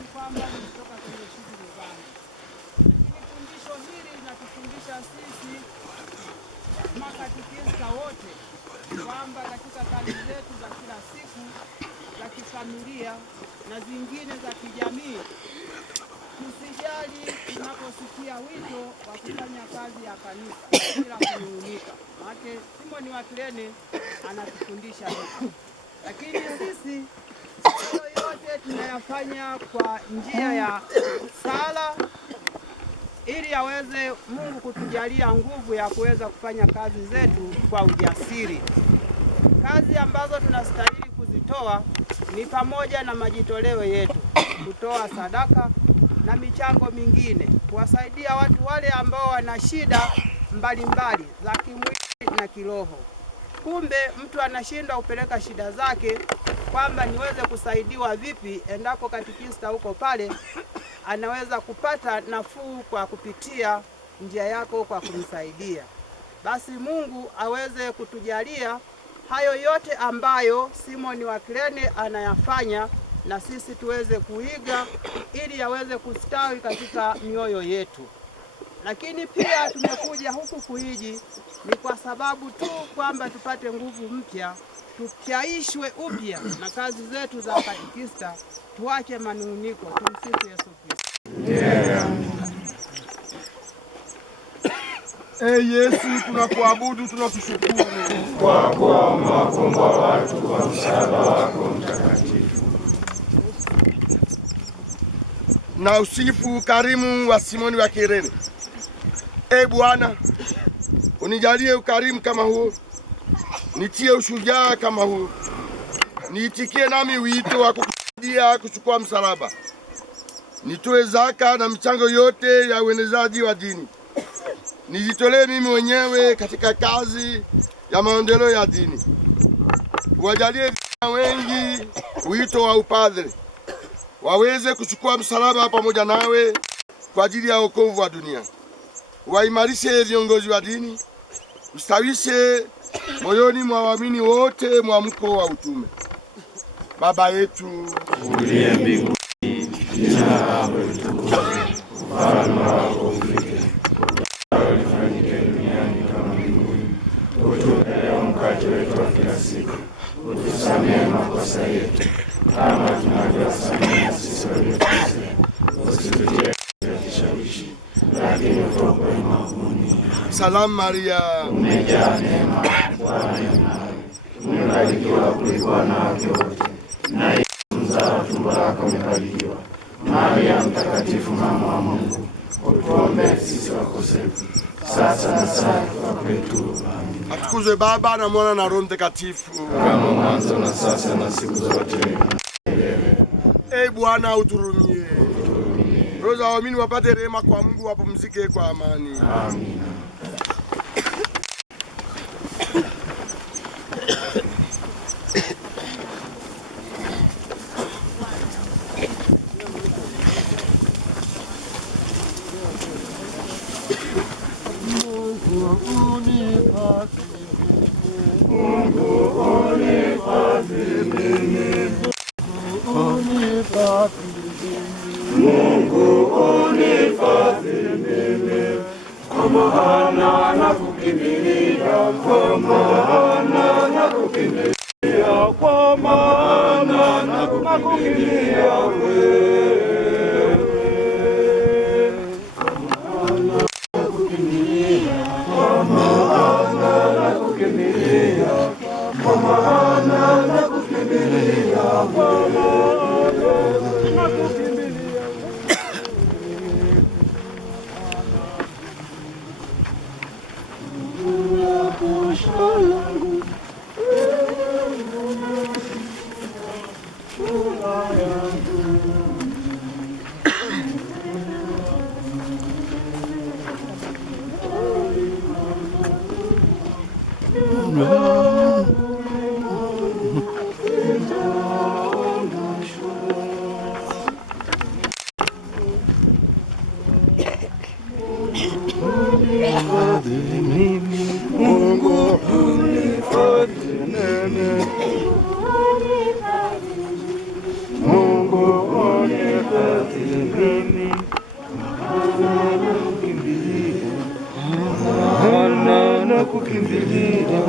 ni kwamba kutoka kwenye shughuli zangu. Lakini fundisho hili linatufundisha sisi makatekista wote kwamba katika kazi zetu za kila siku za kifamilia na zingine za kijamii, tusijali tunaposikia wito wa kufanya kazi ya kanisa bila kunung'unika. Maana Simoni wa Kirene anatufundisha hivyo. Lakini sisi yote tunayafanya kwa njia ya sala ili aweze Mungu kutujalia nguvu ya kuweza kufanya kazi zetu kwa ujasiri. Kazi ambazo tunastahili kuzitoa ni pamoja na majitoleo yetu, kutoa sadaka na michango mingine, kuwasaidia watu wale ambao wana shida mbalimbali za kimwili na kiroho. Kumbe mtu anashindwa kupeleka shida zake kwamba niweze kusaidiwa vipi, endapo katekista huko pale anaweza kupata nafuu kwa kupitia njia yako kwa kumsaidia. Basi Mungu aweze kutujalia hayo yote ambayo Simoni wa Kirene anayafanya, na sisi tuweze kuiga ili yaweze kustawi katika mioyo yetu. Lakini pia tumekuja huku kuiji ni kwa sababu tu kwamba tupate nguvu mpya, tupyaishwe upya na kazi zetu za katekista, tuache manung'uniko. Tumsifu Yesu Kristo. Yesu, tunakuabudu, tunakushukuru kwa kuwa umewakomboa watu kwa msalaba wako mtakatifu. Na usifu ukarimu wa Simoni wa Kirene. Bwana, unijalie ukarimu kama huo, nitie ushujaa kama huo, niitikie nami wito wa kukusaidia kuchukua msalaba, nitoe zaka na michango yote ya uenezaji wa dini, nijitolee mimi mwenyewe katika kazi ya maendeleo ya dini. Uwajalie vijana wengi wito wa upadre, waweze kuchukua msalaba pamoja nawe kwa ajili ya wokovu wa dunia. Waimarishe viongozi wa dini, ustawishe moyoni mwa waamini wote mwamko wa utume. Baba yetu uliye mbinguni, jina lako litukuzwe, ufalme wako ufike, utakalo lifanyike duniani kama mbinguni. Utupe leo mkate wetu wa kila siku, utusamehe makosa yetu kama tunavyowasamehe sisi waliotukosea, usitutie katika kishawishi, lakini utuokoe maovuni. Salamu Maria, umejaa neema, Bwana yu nawe, umebarikiwa kuliko wanawake wote, na Yesu mzao wa tumbo lako umebarikiwa. Maria mtakatifu, mama wa Mungu, utuombee sisi wakosefu, sasa na saa ya kufa kwetu. Amina. Atukuzwe Baba na Mwana na Roho Mtakatifu, kama mwanzo na sasa na siku zote. Bwana uturumie. Roho za waamini wapate rehema kwa Mungu, wapumzike kwa amani. Amina. Mungu unifadhili, kwa maana nakukimbilia, kwa maana nakukimbilia, kwa maana nakukimbilia wewe. Nakukimbilia